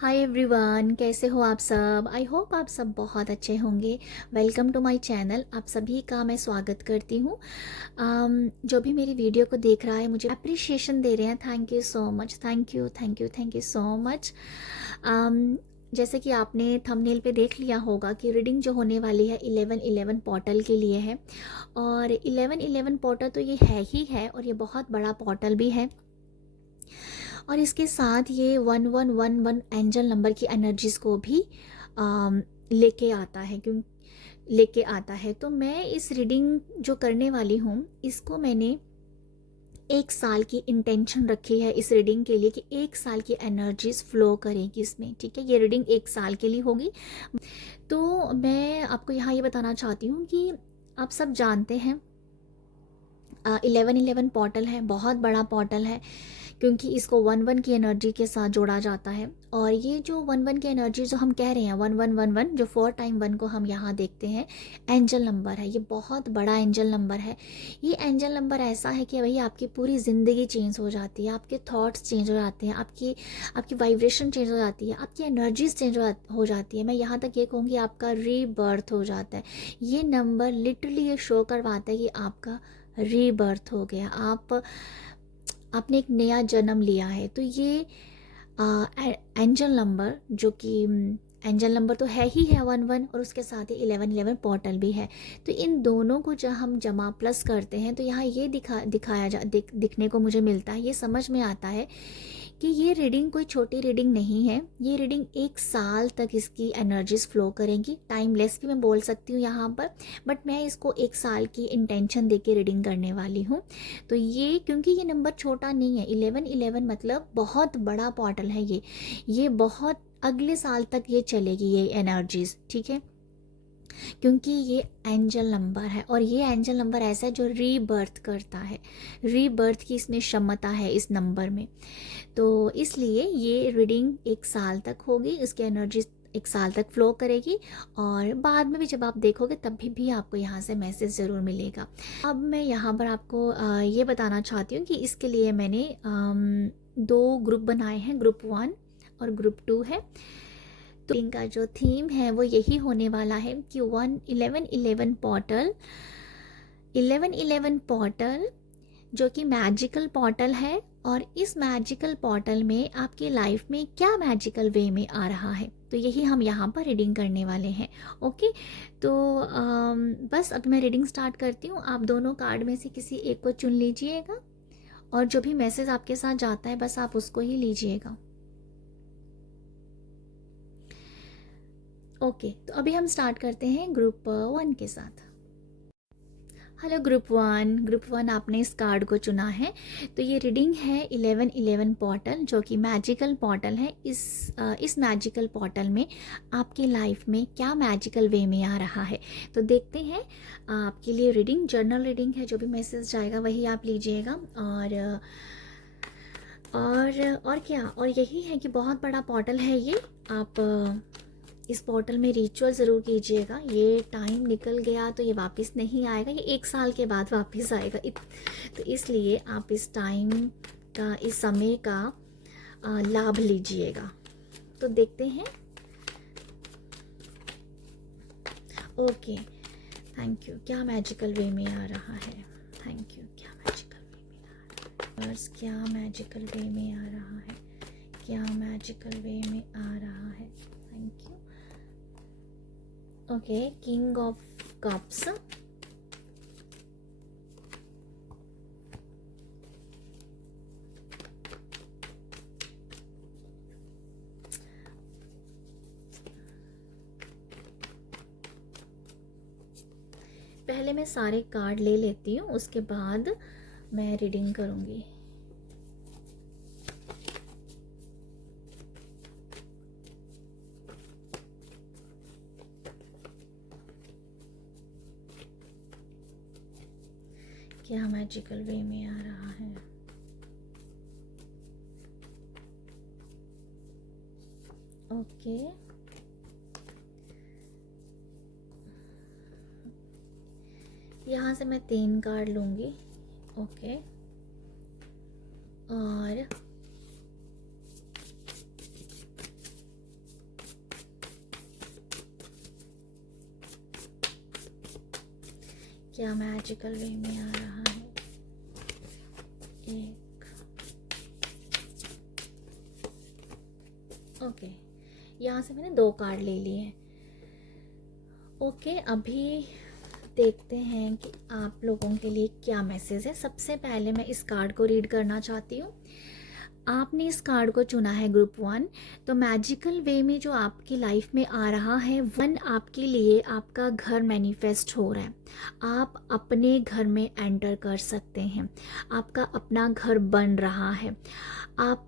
Hi everyone, कैसे हो आप सब। आई होप आप सब बहुत अच्छे होंगे। Welcome to my channel. आप सभी का मैं स्वागत करती हूँ। जो भी मेरी वीडियो को देख रहा है, मुझे अप्रिशिएशन दे रहे हैं, thank you so much. Thank you thank you thank you so much. जैसे कि आपने थंबनेल पे देख लिया होगा कि रीडिंग जो होने वाली है 1111 पोर्टल के लिए है। और 1111 पोर्टल तो ये है ही है, और ये बहुत बड़ा पोर्टल भी है। और इसके साथ ये 1111 एंजल नंबर की एनर्जीज को भी लेके आता है। लेके आता है। तो मैं इस रीडिंग जो करने वाली हूँ, इसको मैंने 1 साल की इंटेंशन रखी है इस रीडिंग के लिए कि 1 साल की एनर्जीज फ्लो करेगी इसमें। ठीक है, ये रीडिंग 1 साल के लिए होगी। तो मैं आपको यहाँ ये बताना चाहती हूँ कि आप सब जानते हैं 1111 पोर्टल है, बहुत बड़ा पोर्टल है, क्योंकि इसको 11 की एनर्जी के साथ जोड़ा जाता है। और ये जो 11 की एनर्जी जो हम कह रहे हैं 1111, जो 4 टाइम 1 को हम यहाँ देखते हैं, एंजल नंबर है। ये बहुत बड़ा एंजल नंबर है। ये एंजल नंबर ऐसा है कि भाई आपकी पूरी ज़िंदगी चेंज हो जाती है, आपके थॉट्स चेंज हो जाते हैं, आपकी आपकी वाइब्रेशन चेंज हो जाती है, आपकी एनर्जीज चेंज हो जाती है। मैं यहाँ तक ये कहूँगी आपका रीबर्थ हो जाता है। ये नंबर लिटरली ये शो करवाता है कि आपका रीबर्थ हो गया, आपने एक नया जन्म लिया है। तो ये एंजल नंबर, जो कि एंजल नंबर तो है ही है 11, और उसके साथ ही 1111 पोर्टल भी है। तो इन दोनों को जब हम जमा प्लस करते हैं तो यहाँ ये दिखने को मुझे मिलता है, ये समझ में आता है कि ये रीडिंग कोई छोटी रीडिंग नहीं है। ये रीडिंग 1 साल तक इसकी एनर्जीज फ्लो करेंगी। टाइमलेस भी मैं बोल सकती हूँ यहाँ पर, बट मैं इसको 1 साल की इंटेंशन दे के रीडिंग करने वाली हूँ। तो ये, क्योंकि ये नंबर छोटा नहीं है, 1111 मतलब बहुत बड़ा पोर्टल है ये बहुत अगले साल तक ये चलेगी ये एनर्जीज। ठीक है, क्योंकि ये एंजल नंबर है, और ये एंजल नंबर ऐसा है जो रीबर्थ करता है। रीबर्थ की इसमें क्षमता है इस नंबर में। तो इसलिए ये रीडिंग 1 साल तक होगी, इसकी एनर्जी 1 साल तक फ्लो करेगी। और बाद में भी जब आप देखोगे तब भी आपको यहाँ से मैसेज ज़रूर मिलेगा। अब मैं यहाँ पर आपको ये बताना चाहती हूँ कि इसके लिए मैंने 2 ग्रुप बनाए हैं, ग्रुप 1 और ग्रुप 2 है। तो इनका जो थीम है वो यही होने वाला है कि 1111 पोर्टल जो कि मैजिकल पोर्टल है, और इस मैजिकल पोर्टल में आपके लाइफ में क्या मैजिकल वे में आ रहा है, तो यही हम यहाँ पर रीडिंग करने वाले हैं। ओके, तो बस अब मैं रीडिंग स्टार्ट करती हूँ। आप दोनों कार्ड में से किसी एक को चुन लीजिएगा, और जो भी मैसेज आपके साथ जाता है बस आप उसको ही लीजिएगा। ओके, तो अभी हम स्टार्ट करते हैं ग्रुप 1 के साथ। हेलो ग्रुप वन, आपने इस कार्ड को चुना है। तो ये रीडिंग है 1111 पोर्टल, जो कि मैजिकल पोर्टल है। इस मैजिकल पोर्टल में आपकी लाइफ में क्या मैजिकल वे में आ रहा है, तो देखते हैं। आपके लिए रीडिंग जर्नल रीडिंग है, जो भी मैसेज जाएगा वही आप लीजिएगा। और क्या, और यही है कि बहुत बड़ा पोर्टल है ये। आप इस पोर्टल में रिचुअल ज़रूर कीजिएगा। ये टाइम निकल गया तो ये वापस नहीं आएगा, ये 1 साल के बाद वापस आएगा। तो इसलिए आप इस टाइम का, इस समय का लाभ लीजिएगा। तो देखते हैं। Okay, thank you. क्या मैजिकल वे में आ रहा है, थैंक यू। क्या मैजिकल वे में आ रहा है, क्या मैजिकल वे में आ रहा है, क्या मैजिकल वे में आ रहा है, thank you. Okay, king of cups, पहले मैं सारे कार्ड ले लेती हूँ, उसके बाद मैं रीडिंग करूँगी। क्या मैजिकल वे में आ रहा है, ओके। यहाँ से मैं 3 कार्ड लूँगी, ओके। और क्या मैजिकल वे में आ रहा है। एक, ओके, यहाँ से मैंने 2 कार्ड ले लिए हैं। ओके, अभी देखते हैं कि आप लोगों के लिए क्या मैसेज है। सबसे पहले मैं इस कार्ड को रीड करना चाहती हूँ। आपने इस कार्ड को चुना है ग्रुप 1। तो मैजिकल वे में जो आपकी लाइफ में आ रहा है, 1 आपके लिए आपका घर मैनिफेस्ट हो रहा है। आप अपने घर में एंटर कर सकते हैं, आपका अपना घर बन रहा है। आप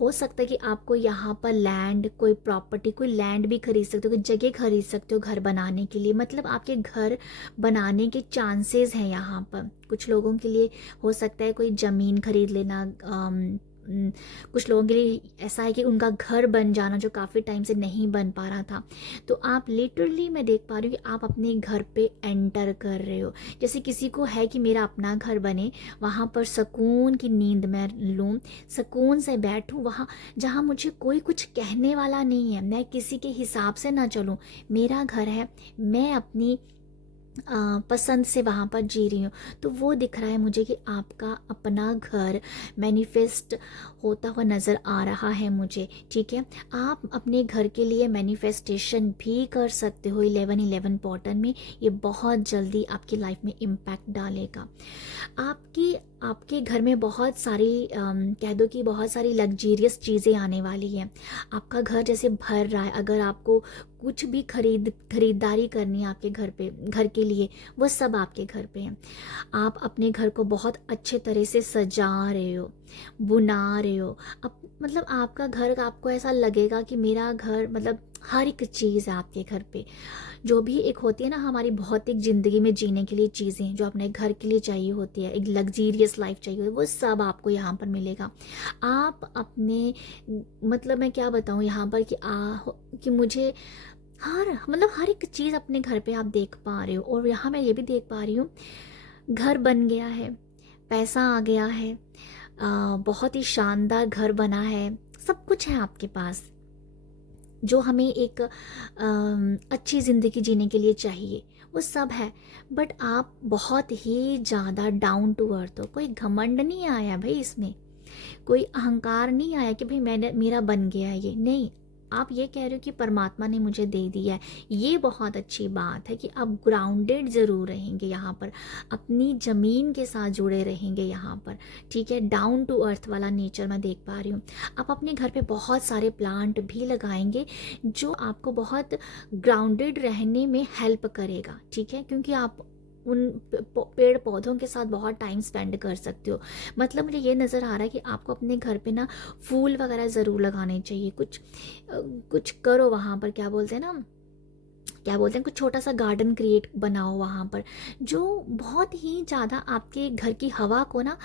हो सकता है कि आपको यहाँ पर लैंड, कोई प्रॉपर्टी, कोई लैंड भी खरीद सकते हो, कोई जगह खरीद सकते हो घर बनाने के लिए। मतलब आपके घर बनाने के चांसेस हैं यहाँ पर। कुछ लोगों के लिए हो सकता है कोई ज़मीन खरीद लेना, कुछ लोगों के लिए ऐसा है कि उनका घर बन जाना जो काफ़ी टाइम से नहीं बन पा रहा था। तो आप लिटरली, मैं देख पा रही हूँ कि आप अपने घर पे एंटर कर रहे हो। जैसे किसी को है कि मेरा अपना घर बने, वहाँ पर सुकून की नींद मैं लूँ, सुकून से बैठूँ वहाँ जहाँ मुझे कोई कुछ कहने वाला नहीं है, मैं किसी के हिसाब से ना चलूँ। मेरा घर है, मैं अपनी पसंद से वहाँ पर जी रही हूँ। तो वो दिख रहा है मुझे कि आपका अपना घर मैनिफेस्ट होता हुआ नज़र आ रहा है मुझे। ठीक है, आप अपने घर के लिए मैनिफेस्टेशन भी कर सकते हो 1111 पोर्टल में। ये बहुत जल्दी आपकी लाइफ में इम्पैक्ट डालेगा। आपके घर में बहुत सारी कह दो कि बहुत सारी लग्जीरियस चीज़ें आने वाली हैं। आपका घर जैसे भर रहा है। अगर आपको कुछ भी खरीदारी करनी है आपके घर के लिए, वो सब आपके घर पे है। आप अपने घर को बहुत अच्छे तरह से सजा रहे हो, बुना रहे हो। मतलब आपका घर, आपको ऐसा लगेगा कि मेरा घर, मतलब हर एक चीज़ है आपके घर पे। जो भी एक होती है ना हमारी भौतिक ज़िंदगी में जीने के लिए चीज़ें जो अपने घर के लिए चाहिए होती है, एक लग्जीरियस लाइफ चाहिए होती है, वो सब आपको यहाँ पर मिलेगा। आप अपने, मतलब मैं क्या बताऊँ यहाँ पर कि मुझे हर एक चीज़ अपने घर पे आप देख पा रहे हो। और यहाँ मैं ये भी देख पा रही हूँ, घर बन गया है, पैसा आ गया है, बहुत ही शानदार घर बना है, सब कुछ है आपके पास जो हमें एक अच्छी ज़िंदगी जीने के लिए चाहिए, वो सब है। बट आप बहुत ही ज़्यादा डाउन टू अर्थ हो। कोई घमंड नहीं आया भाई इसमें, कोई अहंकार नहीं आया कि भाई मेरा बन गया है ये, नहीं। आप ये कह रहे हो कि परमात्मा ने मुझे दे दिया है। ये बहुत अच्छी बात है कि आप ग्राउंडेड ज़रूर रहेंगे यहाँ पर, अपनी ज़मीन के साथ जुड़े रहेंगे यहाँ पर। ठीक है, डाउन टू अर्थ वाला नेचर मैं देख पा रही हूँ। आप अपने घर पे बहुत सारे प्लांट भी लगाएंगे जो आपको बहुत ग्राउंडेड रहने में हेल्प करेगा। ठीक है, क्योंकि आप उन पेड़ पौधों के साथ बहुत टाइम स्पेंड कर सकते हो। मतलब मुझे ये नज़र आ रहा है कि आपको अपने घर पे ना फूल वगैरह ज़रूर लगाने चाहिए। कुछ करो वहाँ पर, क्या बोलते हैं, कुछ छोटा सा गार्डन क्रिएट बनाओ वहाँ पर, जो बहुत ही ज़्यादा आपके घर की हवा को ना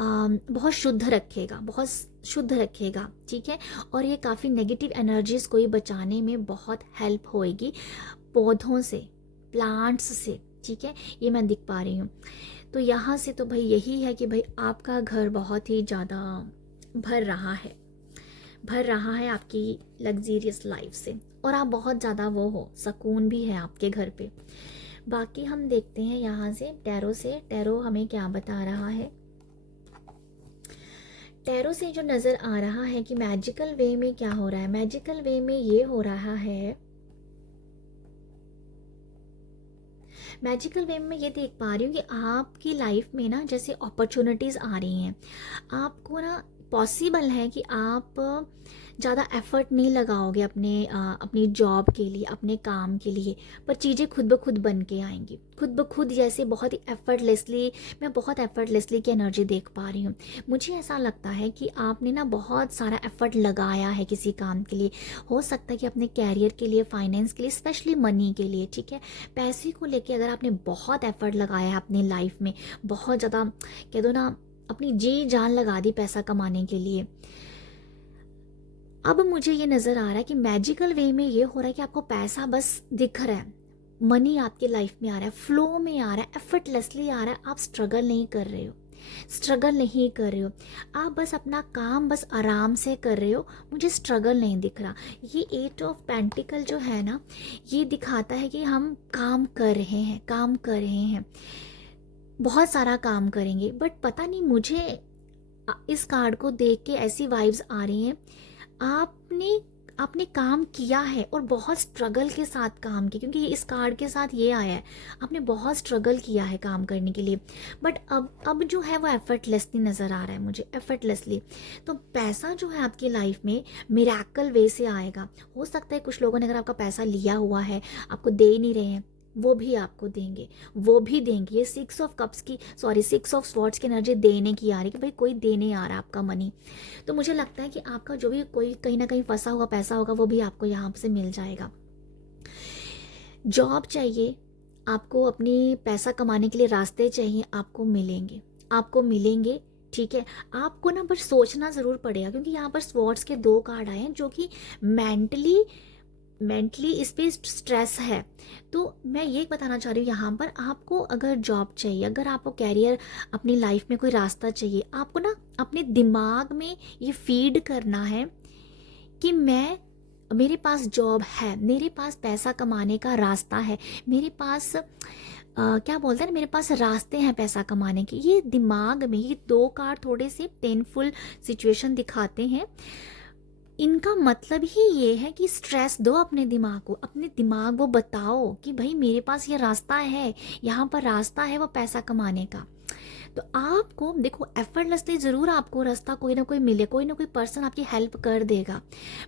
बहुत शुद्ध रखेगा, बहुत शुद्ध रखेगा। ठीक है, और ये काफ़ी नेगेटिव एनर्जीज़ को ही बचाने में बहुत हेल्प होएगी पौधों से, प्लांट्स से। ठीक है, ये मैं दिख पा रही हूँ। तो यहाँ से तो भाई यही है कि भाई आपका घर बहुत ही ज़्यादा भर रहा है आपकी लग्जीरियस लाइफ से, और आप बहुत ज़्यादा वो हो, सुकून भी है आपके घर पे। बाकी हम देखते हैं यहाँ से टैरो हमें क्या बता रहा है। टैरो से जो नज़र आ रहा है कि मैजिकल वे में क्या हो रहा है। मैजिकल वे में ये हो रहा है, मैजिकल वे में ये देख पा रही हूँ कि आपकी लाइफ में ना जैसे अपॉर्चुनिटीज़ आ रही हैं। आपको ना पॉसिबल है कि आप ज़्यादा एफर्ट नहीं लगाओगे अपनी जॉब के लिए, अपने काम के लिए, पर चीज़ें खुद ब खुद बन के आएंगी, खुद ब खुद। जैसे बहुत ही एफर्टलेसली, मैं बहुत एफर्टलेसली की एनर्जी देख पा रही हूँ। मुझे ऐसा लगता है कि आपने ना बहुत सारा एफर्ट लगाया है किसी काम के लिए। हो सकता है कि अपने कैरियर के लिए, फाइनेंस के लिए, स्पेशली मनी के लिए। ठीक है, पैसे को लेके अगर आपने बहुत एफर्ट लगाया है अपनी लाइफ में, बहुत ज़्यादा कह दो ना अपनी जी जान लगा दी पैसा कमाने के लिए, अब मुझे ये नज़र आ रहा है कि मैजिकल वे में ये हो रहा है कि आपको पैसा बस दिख रहा है, मनी आपके लाइफ में आ रहा है, फ्लो में आ रहा है, एफर्टलेसली आ रहा है। आप स्ट्रगल नहीं कर रहे हो, आप बस अपना काम बस आराम से कर रहे हो। मुझे स्ट्रगल नहीं दिख रहा। ये 8 ऑफ पेंटिकल जो है ना, ये दिखाता है कि हम काम कर रहे हैं। बहुत सारा काम करेंगे, बट पता नहीं मुझे इस कार्ड को देख के ऐसी वाइब्स आ रही हैं, आपने आपने काम किया है और बहुत स्ट्रगल के साथ काम किया, क्योंकि इस कार्ड के साथ ये आया है, आपने बहुत स्ट्रगल किया है काम करने के लिए, बट अब जो है वो एफर्टलेसली नज़र आ रहा है मुझे, एफर्टलेसली। तो पैसा जो है आपकी लाइफ में मिरेकल वे से आएगा। हो सकता है कुछ लोगों ने अगर आपका पैसा लिया हुआ है, आपको दे नहीं रहे हैं, वो भी आपको देंगे, वो भी देंगे। ये 6 ऑफ स्वॉर्ड्स की एनर्जी देने की आ रही है कि भाई कोई देने आ रहा है आपका मनी। तो मुझे लगता है कि आपका जो भी कोई कहीं ना कहीं फंसा हुआ पैसा होगा वो भी आपको यहाँ से मिल जाएगा। जॉब चाहिए आपको, अपनी पैसा कमाने के लिए रास्ते चाहिए, आपको मिलेंगे, आपको मिलेंगे। ठीक है, आपको ना बस सोचना ज़रूर पड़ेगा, क्योंकि यहाँ पर स्वॉर्ड्स के 2 कार्ड आए हैं जो कि मेंटली इस पे स्ट्रेस है। तो मैं ये बताना चाह रही हूँ यहाँ पर, आपको अगर जॉब चाहिए, अगर आपको कैरियर, अपनी लाइफ में कोई रास्ता चाहिए, आपको ना अपने दिमाग में ये फीड करना है कि मेरे पास जॉब है, मेरे पास पैसा कमाने का रास्ता है, मेरे पास क्या बोलते हैं ना, मेरे पास रास्ते हैं पैसा कमाने के। ये दिमाग में ये 2 कार्ड थोड़े से पेनफुल सिचुएशन दिखाते हैं। इनका मतलब ही ये है कि स्ट्रेस दो अपने दिमाग को, अपने दिमाग को बताओ कि भाई मेरे पास ये रास्ता है, यहाँ पर रास्ता है वो पैसा कमाने का। तो आपको देखो, एफर्टलेसली ज़रूर आपको रास्ता कोई ना कोई मिले, कोई ना कोई पर्सन आपकी हेल्प कर देगा,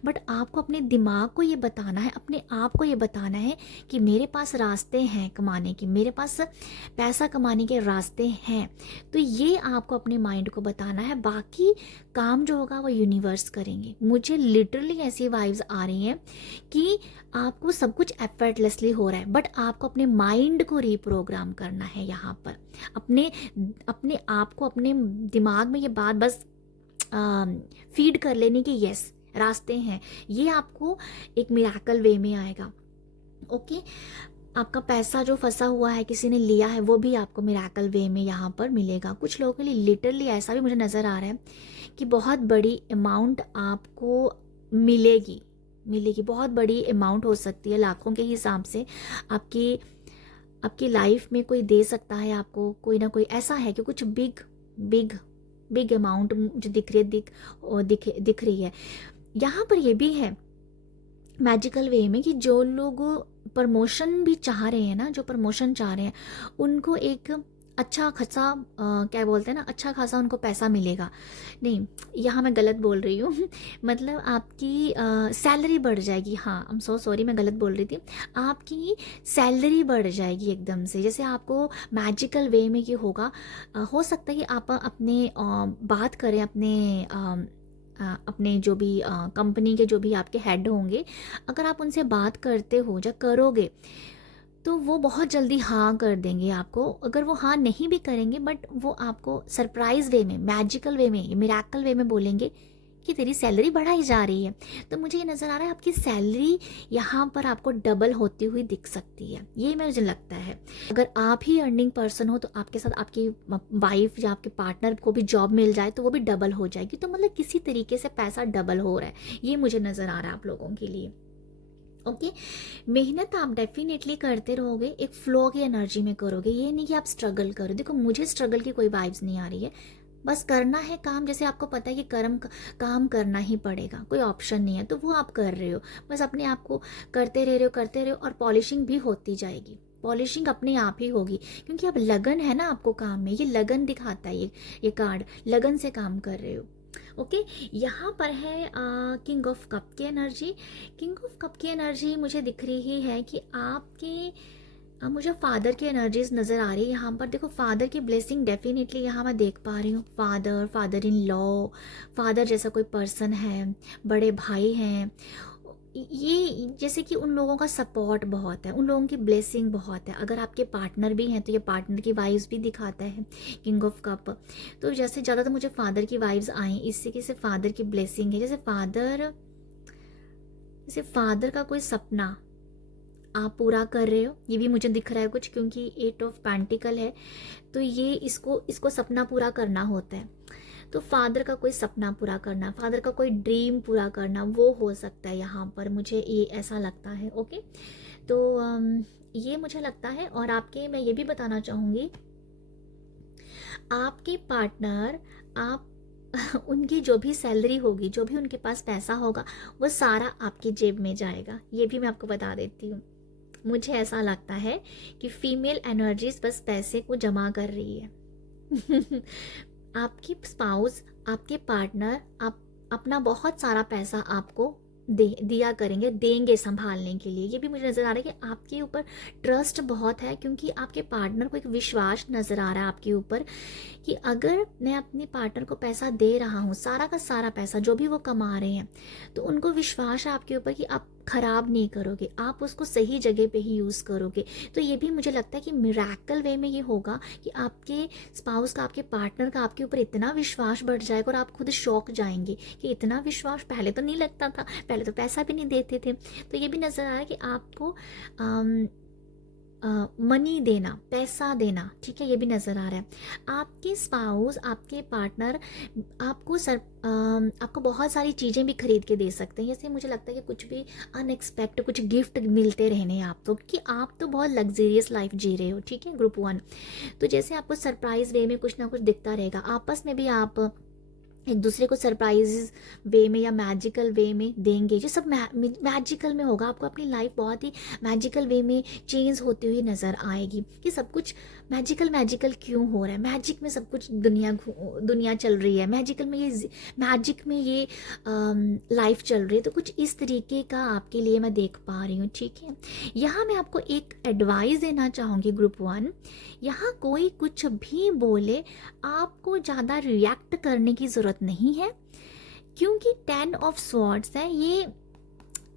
बट आपको अपने दिमाग को ये बताना है, अपने आप को ये बताना है कि मेरे पास रास्ते हैं कमाने के, मेरे पास पैसा कमाने के रास्ते हैं। तो ये आपको अपने माइंड को बताना है, बाकी काम जो होगा वो यूनिवर्स करेंगे। मुझे लिटरली ऐसी वाइब्स आ रही हैं कि आपको सब कुछ एफर्टलेसली हो रहा है, बट आपको अपने माइंड को रीप्रोग्राम करना है यहाँ पर, अपने अपने आप को, अपने दिमाग में ये बात बस फीड कर लेनी कि यस रास्ते हैं। ये आपको एक मिरेकल वे में आएगा। ओके, आपका पैसा जो फंसा हुआ है, किसी ने लिया है, वो भी आपको मिरेकल वे में यहाँ पर मिलेगा। कुछ लोगों के लिए लिटरली ऐसा भी मुझे नज़र आ रहा है कि बहुत बड़ी अमाउंट आपको मिलेगी, बहुत बड़ी अमाउंट हो सकती है, लाखों के हिसाब से आपकी लाइफ में कोई दे सकता है आपको, कोई ना कोई ऐसा है कि कुछ बिग अमाउंट मुझे दिख रही है। यहाँ पर ये भी है मैजिकल वे में कि जो लोग प्रमोशन भी चाह रहे हैं ना, जो प्रमोशन चाह रहे हैं, उनको एक अच्छा खासा क्या बोलते हैं ना, अच्छा खासा उनको पैसा मिलेगा। नहीं, यहाँ मैं गलत बोल रही हूँ मतलब आपकी सैलरी बढ़ जाएगी। हाँ, आई एम सो सॉरी, मैं गलत बोल रही थी। आपकी सैलरी बढ़ जाएगी एकदम से, जैसे आपको मैजिकल वे में ये होगा। हो सकता है कि आप अपने बात करें अपने जो भी कंपनी के जो भी आपके हेड होंगे, अगर आप उनसे बात करते हो या करोगे तो वो बहुत जल्दी हाँ कर देंगे आपको। अगर वो हाँ नहीं भी करेंगे, बट वो आपको सरप्राइज वे में, मैजिकल वे में, मिरेकल वे में बोलेंगे कि तेरी सैलरी बढ़ाई जा रही है। तो मुझे ये नज़र आ रहा है आपकी सैलरी यहाँ पर आपको डबल होती हुई दिख सकती है, ये मुझे लगता है। अगर आप ही अर्निंग पर्सन हो तो आपके साथ आपकी वाइफ या आपके पार्टनर को भी जॉब मिल जाए तो वो भी डबल हो जाएगी। तो मतलब किसी तरीके से पैसा डबल हो रहा है, ये मुझे नज़र आ रहा है आप लोगों के लिए। ओके, मेहनत आप डेफिनेटली करते रहोगे, एक फ्लो की एनर्जी में करोगे, ये नहीं कि आप स्ट्रगल करो। देखो, मुझे स्ट्रगल की कोई वाइब्स नहीं आ रही है, बस करना है काम। जैसे आपको पता है कि काम करना ही पड़ेगा, कोई ऑप्शन नहीं है, तो वो आप कर रहे हो, बस अपने आप को करते रहे हो और पॉलिशिंग भी होती जाएगी, पॉलिशिंग अपने आप ही होगी, क्योंकि अब लगन है ना आपको काम में, ये लगन दिखाता है, ये कार्ड लगन से काम कर रहे हो। ओके, यहाँ पर है किंग ऑफ कप की एनर्जी। किंग ऑफ कप की एनर्जी मुझे दिख रही है कि आपके मुझे फादर की एनर्जीज नज़र आ रही है यहाँ पर। देखो, फादर की ब्लेसिंग डेफिनेटली यहाँ मैं देख पा रही हूँ। फादर इन लॉ, फादर जैसा कोई पर्सन है, बड़े भाई हैं, ये जैसे कि उन लोगों का सपोर्ट बहुत है, उन लोगों की ब्लेसिंग बहुत है। अगर आपके पार्टनर भी हैं तो ये पार्टनर की वाइब्स भी दिखाता है किंग ऑफ कप। तो जैसे ज़्यादा तो मुझे फादर की वाइब्स आई, इससे कि सिर्फ फादर की ब्लेसिंग है, जैसे फादर का कोई सपना आप पूरा कर रहे हो, ये भी मुझे दिख रहा है कुछ, क्योंकि 8 ऑफ पेंटिकल है, तो ये इसको सपना पूरा करना होता है। तो फादर का कोई सपना पूरा करना, फादर का कोई ड्रीम पूरा करना, वो हो सकता है यहाँ पर, मुझे ये ऐसा लगता है। ओके, तो ये मुझे लगता है। और आपके मैं ये भी बताना चाहूँगी आपके पार्टनर, आप उनकी जो भी सैलरी होगी, जो भी उनके पास पैसा होगा, वो सारा आपकी जेब में जाएगा। ये भी मैं आपको बता देती हूँ। मुझे ऐसा लगता है कि फीमेल एनर्जीज बस पैसे को जमा कर रही है। आपकी स्पाउस, आपके पार्टनर आप अपना बहुत सारा पैसा आपको दिया करेंगे, देंगे संभालने के लिए। ये भी मुझे नज़र आ रहा है कि आपके ऊपर ट्रस्ट बहुत है, क्योंकि आपके पार्टनर को एक विश्वास नज़र आ रहा है आपके ऊपर कि अगर मैं अपने पार्टनर को पैसा दे रहा हूँ, सारा का सारा पैसा जो भी वो कमा रहे हैं, तो उनको विश्वास है आपके ऊपर कि आप खराब नहीं करोगे, आप उसको सही जगह पे ही यूज़ करोगे। तो ये भी मुझे लगता है कि मिरेकल वे में ये होगा कि आपके स्पाउस का, आपके पार्टनर का आपके ऊपर इतना विश्वास बढ़ जाएगा और आप खुद शौक जाएंगे कि इतना विश्वास पहले तो नहीं लगता था, पहले तो पैसा भी नहीं देते थे। तो ये भी नज़र आ रहा है कि आपको मनी देना, पैसा देना, ठीक है, ये भी नज़र आ रहा है। आपके स्पाउस, आपके पार्टनर आपको बहुत सारी चीज़ें भी खरीद के दे सकते हैं। जैसे मुझे लगता है कि कुछ भी अनएक्सपेक्ट कुछ गिफ्ट मिलते रहने हैं आपको, क्योंकि आप तो बहुत लग्जरियस लाइफ जी रहे हो, ठीक है, ग्रुप 1। तो जैसे आपको सरप्राइज वे में कुछ ना कुछ दिखता रहेगा, आपस में भी आप एक दूसरे को सरप्राइज वे में या मैजिकल वे में देंगे, जो सब मैजिकल में होगा। आपको अपनी लाइफ बहुत ही मैजिकल वे में चेंज होती हुई नज़र आएगी कि सब कुछ मैजिकल क्यों हो रहा है, मैजिक में सब कुछ दुनिया चल रही है, मैजिक में ये लाइफ चल रही है। तो कुछ इस तरीके का आपके लिए मैं देख पा रही हूँ, ठीक है। यहाँ मैं आपको एक एडवाइस देना चाहूँगी ग्रुप 1, यहाँ कोई कुछ भी बोले आपको ज़्यादा रिएक्ट करने की ज़रूरत नहीं है, क्योंकि 10 ऑफ स्वॉर्ड्स है, ये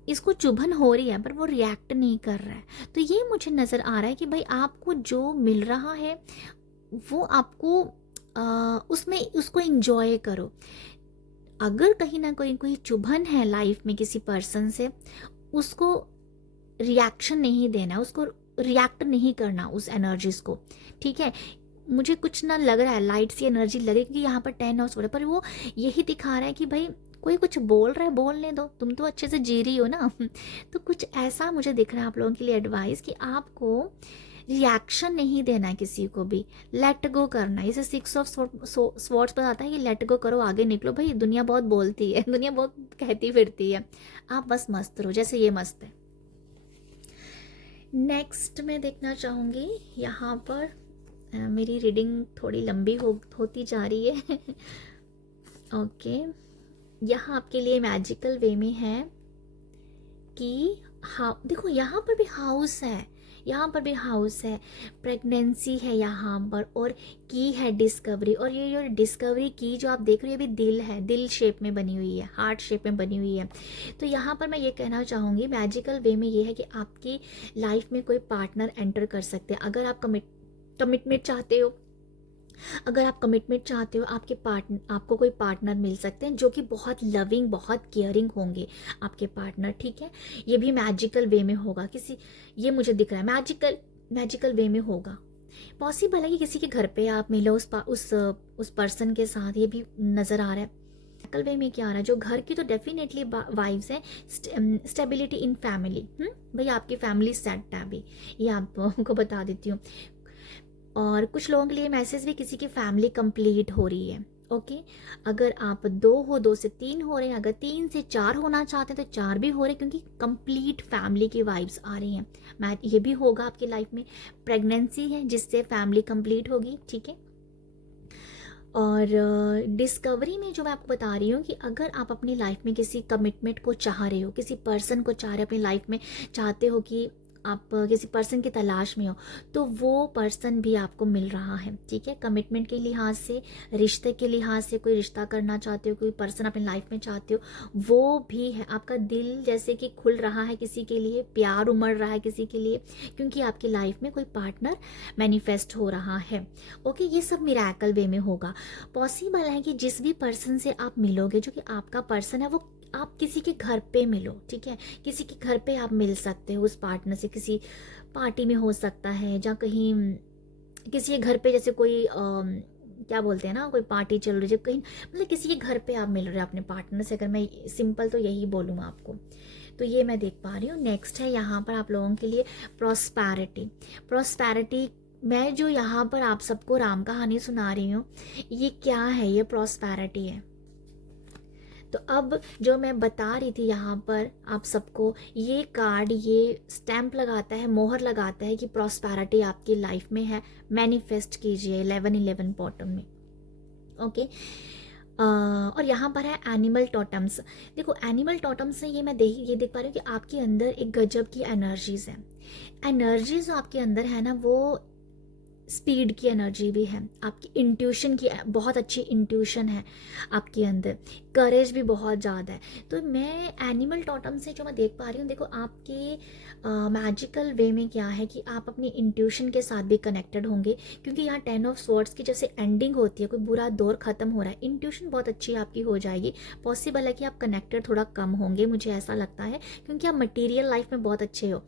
इसको चुभन हो रही है पर वो रिएक्ट नहीं कर रहा है। तो ये मुझे नज़र आ रहा है कि भाई आपको जो मिल रहा है वो आपको उसमें उसको इंजॉय करो। अगर कहीं ना कोई चुभन है लाइफ में किसी पर्सन से, उसको रिएक्शन नहीं देना, उसको रिएक्ट नहीं करना उस एनर्जीज को, ठीक है। मुझे कुछ ना लग रहा है, लाइट सी एनर्जी लगे, क्योंकि यहाँ पर 10 हाउस हो रहा है, पर वो यही दिखा रहा है कि भाई कोई कुछ बोल रहा है, बोलने दो, तुम तो अच्छे से जी रही हो ना। तो कुछ ऐसा मुझे दिख रहा है आप लोगों के लिए एडवाइस कि आपको रिएक्शन नहीं देना है किसी को भी, लेट गो करना है। इसे 6 ऑफ स्वॉर्ड्स बताता है कि लेट गो करो, आगे निकलो। भाई दुनिया बहुत बोलती है, दुनिया बहुत कहती फिरती है, आप बस मस्त रहो जैसे ये मस्त है। नेक्स्ट मैं देखना चाहूँगी, यहाँ पर मेरी रीडिंग थोड़ी लंबी होती जा रही है। ओके, यहाँ आपके लिए मैजिकल वे में है कि देखो यहाँ पर भी हाउस है, यहाँ पर भी हाउस है, प्रेगनेंसी है यहाँ पर, और की है डिस्कवरी। और ये जो डिस्कवरी की जो आप देख रहे हो, ये भी दिल है, दिल शेप में बनी हुई है, हार्ट शेप में बनी हुई है। तो यहाँ पर मैं ये कहना चाहूँगी मैजिकल वे में ये है कि आपकी लाइफ में कोई पार्टनर एंटर कर सकते हैं। अगर आप कमिटमेंट चाहते हो, आपको कोई पार्टनर मिल सकते हैं जो कि बहुत लविंग, बहुत केयरिंग होंगे आपके पार्टनर, ठीक है। ये भी मैजिकल वे में होगा, ये मुझे दिख रहा है मैजिकल वे में होगा। पॉसिबल है कि किसी के घर पे आप मिलो उस पर्सन के साथ, ये भी नज़र आ रहा है। मैजिकल वे में क्या आ रहा है, जो घर की तो डेफिनेटली वाइब्स है, स्टेबिलिटी इन फैमिली। भाई आपकी फैमिली सेट है अभी, ये आपको बता देती हूँ। और कुछ लोगों के लिए मैसेज भी, किसी की फैमिली कंप्लीट हो रही है, ओके। अगर आप 2 हो, 2 से 3 हो रहे हैं, अगर 3 से 4 होना चाहते हैं तो 4 भी हो रहे हैं, क्योंकि कंप्लीट फैमिली की वाइब्स आ रही हैं। ये भी होगा आपकी लाइफ में। प्रेगनेंसी है जिससे फैमिली कंप्लीट होगी, ठीक है। और डिस्कवरी में जो मैं आपको बता रही हूँ कि अगर आप अपनी लाइफ में किसी कमिटमेंट को चाह रहे हो, किसी पर्सन को चाह रहे हो, अपनी लाइफ में चाहते हो कि आप किसी पर्सन की तलाश में हो, तो वो पर्सन भी आपको मिल रहा है, ठीक है। कमिटमेंट के लिहाज से, रिश्ते के लिहाज से, कोई रिश्ता करना चाहते हो, कोई पर्सन अपनी लाइफ में चाहते हो, वो भी है। आपका दिल जैसे कि खुल रहा है किसी के लिए, प्यार उमड़ रहा है किसी के लिए, क्योंकि आपकी लाइफ में कोई पार्टनर मैनिफेस्ट हो रहा है, ओके। ये सब मिरेकल वे में होगा। पॉसिबल है कि जिस भी पर्सन से आप मिलोगे, जो कि आपका पर्सन है, वो आप किसी के घर पे मिलो, ठीक है। किसी के घर पे आप मिल सकते हो उस पार्टनर से, किसी पार्टी में हो सकता है, या कहीं किसी के घर पे, जैसे कोई क्या बोलते हैं ना, कोई पार्टी चल रही है कहीं, मतलब किसी के घर पे आप मिल रहे हो अपने पार्टनर से। अगर मैं सिंपल तो यही बोलूँ आपको, तो ये मैं देख पा रही हूँ। नेक्स्ट है यहाँ पर आप लोगों के लिए प्रॉस्पैरिटी मैं जो यहाँ पर आप सबको राम कहानी सुना रही हूँ, ये क्या है? ये प्रॉस्पेरिटी है। तो अब जो मैं बता रही थी यहाँ पर आप सबको, ये कार्ड ये स्टैम्प लगाता है, मोहर लगाता है कि प्रॉस्पेरिटी आपकी लाइफ में है, मैनिफेस्ट कीजिए 1111 बॉटम में। ओके। और यहाँ पर है एनिमल टोटम्स। देखो एनिमल टोटम्स से ये मैं ये देख पा रही हूँ कि आपके अंदर एक गजब की एनर्जीज है। एनर्जीज आपके अंदर है ना, वो स्पीड की एनर्जी भी है, आपकी इंट्यूशन की बहुत अच्छी इंट्यूशन है आपके अंदर, करेज भी बहुत ज़्यादा है। तो मैं एनिमल टोटम से जो मैं देख पा रही हूँ, देखो आपके मैजिकल वे में क्या है कि आप अपनी इंट्यूशन के साथ भी कनेक्टेड होंगे, क्योंकि यहाँ 10 ऑफ स्वॉर्ड्स की जैसे एंडिंग होती है, कोई बुरा दौर ख़त्म हो रहा है, इंट्यूशन बहुत अच्छी आपकी हो जाएगी। पॉसिबल है कि आप कनेक्टेड थोड़ा कम होंगे, मुझे ऐसा लगता है, क्योंकि आप मटीरियल लाइफ में बहुत अच्छे हो।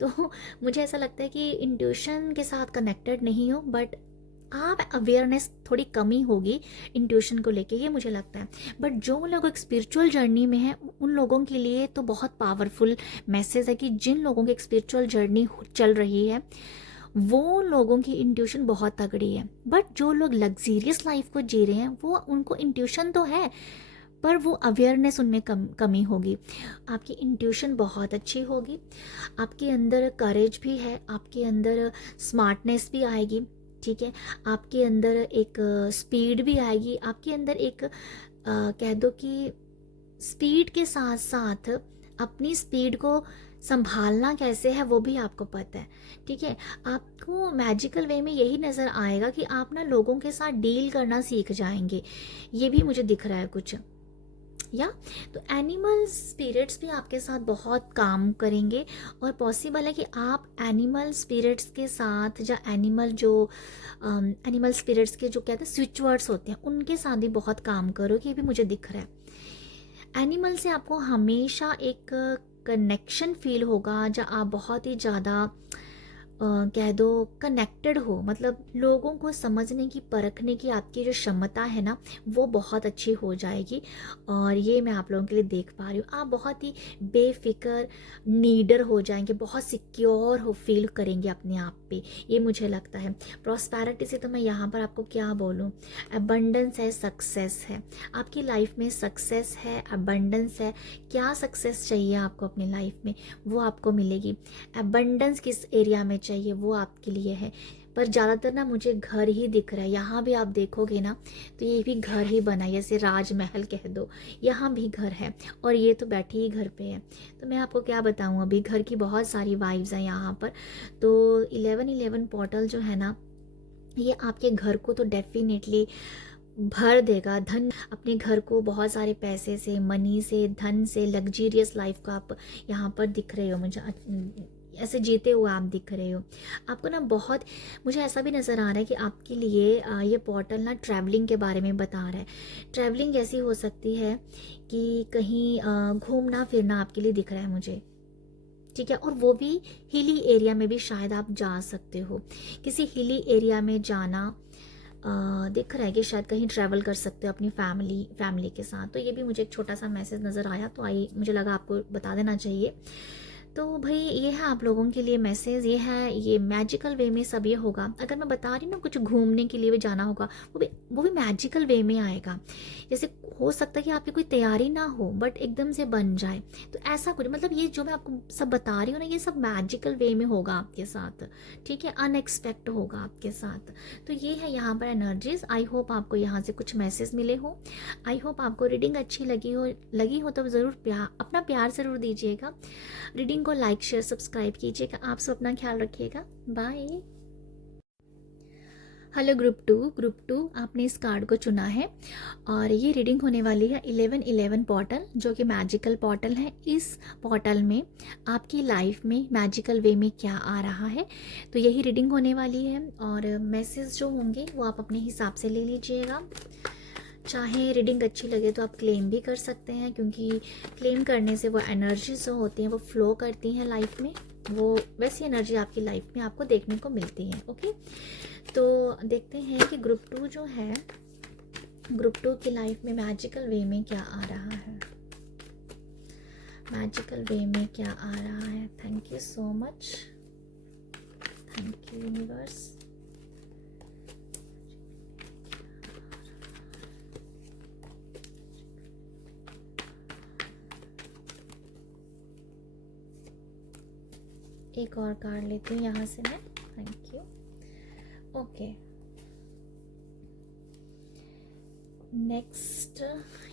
तो मुझे ऐसा लगता है कि इंट्यूशन के साथ कनेक्टेड नहीं हो, बट आप अवेयरनेस थोड़ी कमी होगी इंट्यूशन को लेके, ये मुझे लगता है। बट जो लोग एक स्पिरिचुअल जर्नी में हैं, उन लोगों के लिए तो बहुत पावरफुल मैसेज है कि जिन लोगों की एक स्पिरिचुअल जर्नी चल रही है, वो लोगों की इंट्यूशन बहुत तगड़ी है। बट जो लोग लग्जीरियस लाइफ को जी रहे हैं, वो उनको इंट्यूशन तो है, पर वो अवेयरनेस उनमें कमी होगी। आपकी इंट्यूशन बहुत अच्छी होगी, आपके अंदर करेज भी है, आपके अंदर स्मार्टनेस भी आएगी, ठीक है, आपके अंदर एक स्पीड भी आएगी, आपके अंदर एक कह दो कि स्पीड के साथ साथ अपनी स्पीड को संभालना कैसे है वो भी आपको पता है, ठीक है। आपको मैजिकल वे में यही नज़र आएगा कि आप ना लोगों के साथ डील करना सीख जाएंगे, ये भी मुझे दिख रहा है कुछ, या तो एनिमल स्पिरिट्स भी आपके साथ बहुत काम करेंगे, और पॉसिबल है कि आप एनिमल स्पिरिट्स के साथ, या एनिमल स्पिरिट्स के जो कहते हैं स्विच वर्ड्स होते हैं, उनके साथ भी बहुत काम करोगे, ये भी मुझे दिख रहा है। एनिमल से आपको हमेशा एक कनेक्शन फील होगा, जहाँ आप बहुत ही ज़्यादा कह दो कनेक्टेड हो, मतलब लोगों को समझने की, परखने की आपकी जो क्षमता है ना, वो बहुत अच्छी हो जाएगी। और ये मैं आप लोगों के लिए देख पा रही हूँ, आप बहुत ही बेफिक्र नीडर हो जाएंगे, बहुत सिक्योर हो फील करेंगे अपने आप पे, ये मुझे लगता है। प्रॉस्पेरिटी से तो मैं यहाँ पर आपको क्या बोलूँ, अबंडेंस है, सक्सेस है, आपकी लाइफ में सक्सेस है, अबंडेंस है। क्या सक्सेस चाहिए आपको अपनी लाइफ में, वो आपको मिलेगी। अबंडेंस किस एरिया में चाहिए, वो आपके लिए है। पर ज़्यादातर ना मुझे घर ही दिख रहा है, यहाँ भी आप देखोगे ना तो ये भी घर ही बना है, जैसे राजमहल कह दो, यहाँ भी घर है, और ये तो बैठी ही घर पे है। तो मैं आपको क्या बताऊँ, अभी घर की बहुत सारी वाइब्स हैं यहाँ पर। तो 1111 पोर्टल जो है ना, ये आपके घर को तो डेफिनेटली भर देगा, धन, अपने घर को बहुत सारे पैसे से, मनी से, धन से, लग्जीरियस लाइफ का आप यहाँ पर दिख रहे हो, मुझे ऐसे जीते हुए आप दिख रहे हो। आपको ना बहुत, मुझे ऐसा भी नज़र आ रहा है कि आपके लिए ये पोर्टल ना ट्रैवलिंग के बारे में बता रहा है। ट्रैवलिंग ऐसी हो सकती है कि कहीं घूमना फिरना आपके लिए दिख रहा है मुझे, ठीक है, और वो भी हिली एरिया में भी शायद आप जा सकते हो, किसी हिली एरिया में जाना दिख रहा है कि शायद कहीं ट्रैवल कर सकते हो अपनी फैमिली के साथ। तो ये भी मुझे एक छोटा सा मैसेज नज़र आया, तो मुझे लगा आपको बता देना चाहिए। तो भाई ये है आप लोगों के लिए मैसेज, ये है, ये मैजिकल वे में सब ये होगा। अगर मैं बता रही हूँ ना कुछ घूमने के लिए भी जाना होगा, वो भी मैजिकल वे में आएगा। जैसे हो सकता है कि आपकी कोई तैयारी ना हो, बट एकदम से बन जाए, तो ऐसा कुछ, मतलब ये जो मैं आपको सब बता रही हूँ ना, ये सब मैजिकल वे में होगा आपके साथ, ठीक है, अनएक्सपेक्ट होगा आपके साथ। तो ये है यहाँ पर एनर्जीज। आई होप आपको यहाँ से कुछ मैसेज मिले हो, आई होप आपको रीडिंग अच्छी लगी हो तो ज़रूर अपना प्यार ज़रूर दीजिएगा, रीडिंग को लाइक शेयर सब्सक्राइब कीजिएगा। आप सब अपना ख्याल रखिएगा, बाय। हेलो ग्रुप टू आपने इस कार्ड को चुना है, और ये रीडिंग होने वाली है 1111 पोर्टल, जो कि मैजिकल पोर्टल है। इस पोर्टल में आपकी लाइफ में मैजिकल वे में क्या आ रहा है, तो यही रीडिंग होने वाली है। और मैसेज जो होंगे वो आप अपने हिसाब से ले लीजिएगा, चाहे रीडिंग अच्छी लगे तो आप क्लेम भी कर सकते हैं, क्योंकि क्लेम करने से वो एनर्जीज जो होती हैं वो फ्लो करती हैं लाइफ में, वो वैसी एनर्जी आपकी लाइफ में आपको देखने को मिलती है। ओके, तो देखते हैं कि ग्रुप टू जो है, ग्रुप टू की लाइफ में मैजिकल वे में क्या आ रहा है, मैजिकल वे में क्या आ रहा है। Thank you so much, thank you universe. एक और कार्ड लेती हूँ यहाँ से मैं। Thank you. ओके, नेक्स्ट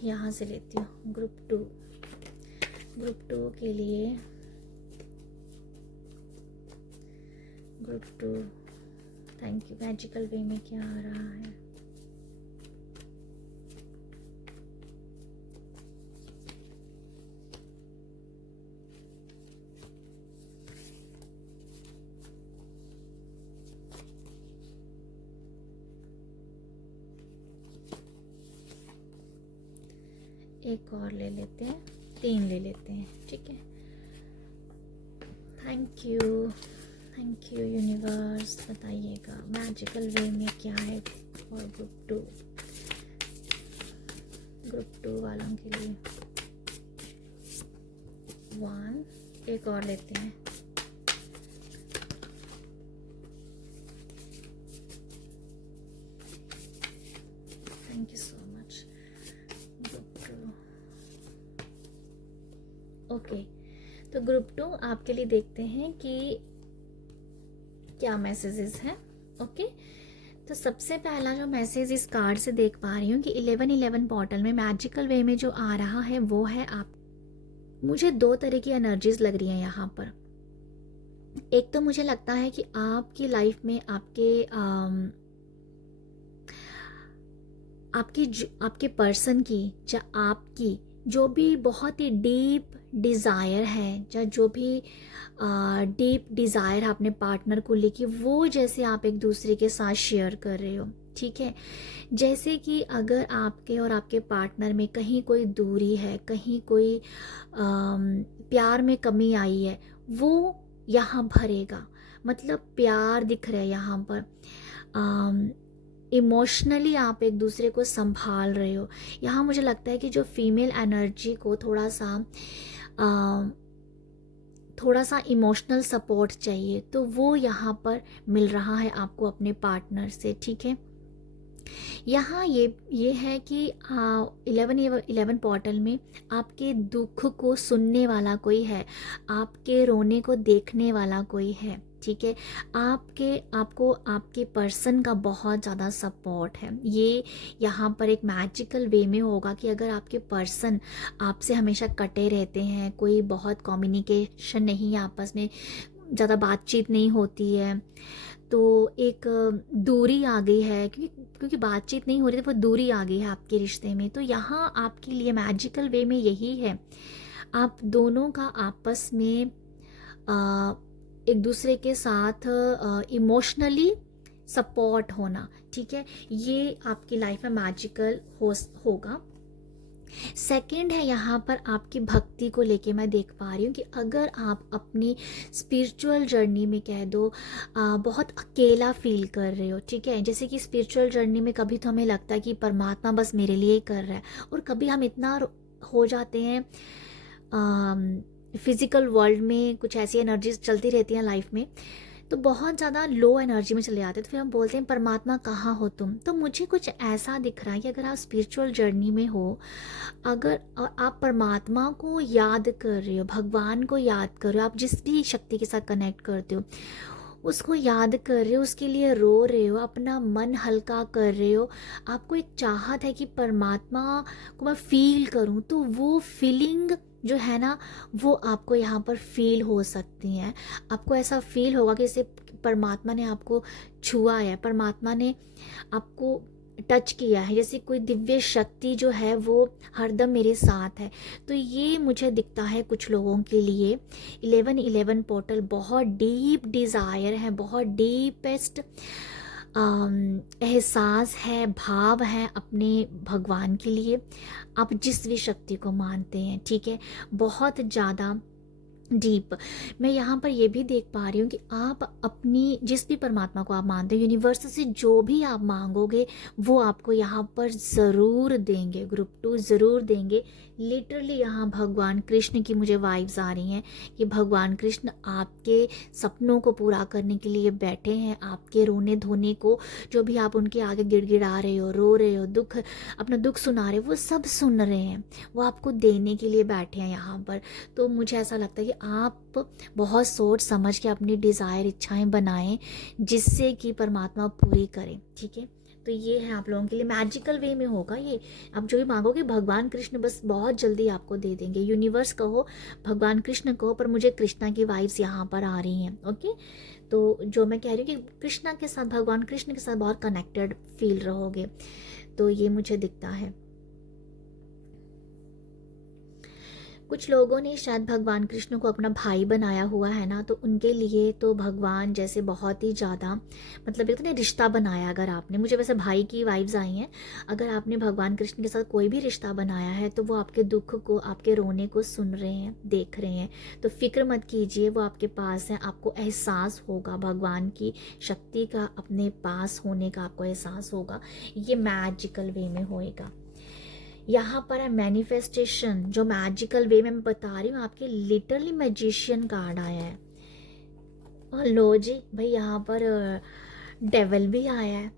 यहाँ से लेती हूँ ग्रुप 2। ग्रुप 2 के लिए, ग्रुप 2, थैंक यू। मैजिकल वे में क्या आ रहा है? एक और ले लेते हैं, 3 ले लेते हैं, ठीक है। Thank you, thank you universe. बताइएगा मैजिकल वे में क्या है और ग्रुप 2 वालों के लिए। 1, एक और लेते हैं। Thank you so much. Group 2, okay. तो ग्रुप 2 आपके लिए देखते हैं कि क्या मैसेजेस हैं। ओके, तो सबसे पहला जो मैसेज इस कार्ड से देख पा रही हूँ कि 1111 पोर्टल में मैजिकल वे में जो आ रहा है वो है आप। मुझे 2 तरह की एनर्जीज लग रही हैं यहाँ पर। एक तो मुझे लगता है कि आपकी लाइफ में आपके पर्सन की या आपकी जो भी बहुत ही डीप डिज़ायर है, या जो भी डीप डिज़ायर है अपने पार्टनर को लेके, वो जैसे आप एक दूसरे के साथ शेयर कर रहे हो, ठीक है। जैसे कि अगर आपके और आपके पार्टनर में कहीं कोई दूरी है, कहीं कोई प्यार में कमी आई है, वो यहाँ भरेगा। मतलब प्यार दिख रहा है यहाँ पर। इमोशनली आप एक दूसरे को संभाल रहे हो। यहाँ मुझे लगता है कि जो फीमेल एनर्जी को थोड़ा सा इमोशनल सपोर्ट चाहिए, तो वो यहाँ पर मिल रहा है आपको अपने पार्टनर से, ठीक है। यहाँ ये है कि 1111 पोर्टल में आपके दुख को सुनने वाला कोई है, आपके रोने को देखने वाला कोई है, ठीक है। आपको आपके पर्सन का बहुत ज़्यादा सपोर्ट है। ये यहाँ पर एक मैजिकल वे में होगा कि अगर आपके पर्सन आपसे हमेशा कटे रहते हैं, कोई बहुत कम्युनिकेशन नहीं है, आपस में ज़्यादा बातचीत नहीं होती है, तो एक दूरी आ गई है, क्योंकि बातचीत नहीं हो रही, तो वो दूरी आ गई है आपके रिश्ते में। तो यहाँ आपके लिए मैजिकल वे में यही है, आप दोनों का आपस में एक दूसरे के साथ इमोशनली सपोर्ट होना, ठीक है। ये आपकी लाइफ में मैजिकल होगा। सेकंड है यहाँ पर आपकी भक्ति को लेके मैं देख पा रही हूँ कि अगर आप अपनी स्पिरिचुअल जर्नी में कह दो बहुत अकेला फील कर रहे हो, ठीक है। जैसे कि स्पिरिचुअल जर्नी में कभी तो हमें लगता है कि परमात्मा बस मेरे लिए ही कर रहा है, और कभी हम इतना हो जाते हैं फिज़िकल वर्ल्ड में, कुछ ऐसी एनर्जीज चलती रहती हैं लाइफ में, तो बहुत ज़्यादा लो एनर्जी में चले जाते हैं। तो फिर हम बोलते हैं परमात्मा कहाँ हो तुम। तो मुझे कुछ ऐसा दिख रहा है कि अगर आप स्पिरिचुअल जर्नी में हो, अगर आप परमात्मा को याद कर रहे हो, भगवान को याद कर रहे हो, आप जिस भी शक्ति के साथ कनेक्ट करते हो उसको याद कर रहे हो, उसके लिए रो रहे हो, अपना मन हल्का कर रहे हो, आपको एक चाहत है कि परमात्मा को मैं फील करूं, तो वो फीलिंग जो है ना, वो आपको यहाँ पर फील हो सकती हैं। आपको ऐसा फील होगा कि जैसे परमात्मा ने आपको छुआ है, परमात्मा ने आपको टच किया है, जैसे कोई दिव्य शक्ति जो है वो हरदम मेरे साथ है। तो ये मुझे दिखता है कुछ लोगों के लिए 1111 पोर्टल बहुत डीप डिज़ायर है, बहुत डीपेस्ट एहसास है, भाव है अपने भगवान के लिए। आप जिस भी शक्ति को मानते हैं, ठीक है, बहुत ज़्यादा डीप। मैं यहाँ पर ये भी देख पा रही हूँ कि आप अपनी जिस भी परमात्मा को आप मानते हो, यूनिवर्स से जो भी आप मांगोगे वो आपको यहाँ पर ज़रूर देंगे, ग्रुप 2 ज़रूर देंगे। लिटरली यहाँ भगवान कृष्ण की मुझे वाइब्स आ रही हैं कि भगवान कृष्ण आपके सपनों को पूरा करने के लिए बैठे हैं। आपके रोने धोने को, जो भी आप उनके आगे गिड़गिड़ा रहे हो, रो रहे हो, अपना दुख सुना रहे हो, वो सब सुन रहे हैं, वो आपको देने के लिए बैठे हैं यहाँ पर। तो मुझे ऐसा लगता है कि आप बहुत सोच समझ के अपनी डिज़ायर इच्छाएं बनाएं जिससे कि परमात्मा पूरी करे। ठीक है, तो ये है आप लोगों के लिए, मैजिकल वे में होगा ये। आप जो भी मांगोगे भगवान कृष्ण बस बहुत जल्दी आपको दे देंगे। यूनिवर्स कहो, भगवान कृष्ण कहो, पर मुझे कृष्णा की वाइब्स यहाँ पर आ रही हैं। ओके, तो जो मैं कह रही हूँ कि कृष्णा के साथ, भगवान कृष्ण के साथ बहुत कनेक्टेड फील रहोगे, तो ये मुझे दिखता है। कुछ लोगों ने शायद भगवान कृष्ण को अपना भाई बनाया हुआ है ना, तो उनके लिए तो भगवान जैसे बहुत ही ज़्यादा, मतलब एक तो रिश्ता बनाया अगर आपने, मुझे वैसे भाई की वाइब्स आई हैं, अगर आपने भगवान कृष्ण के साथ कोई भी रिश्ता बनाया है तो वो आपके दुख को, आपके रोने को सुन रहे हैं, देख रहे हैं। तो फिक्र मत कीजिए, वो आपके पास है, आपको एहसास होगा भगवान की शक्ति का, अपने पास होने का आपको एहसास होगा। ये मैजिकल वे में होएगा। यहाँ पर है मैनिफेस्टेशन, जो मैजिकल वे में मैं बता रही हूँ, आपके लिटरली मैजिशियन कार्ड आया है। और लो जी भाई, यहाँ पर डेवल भी आया है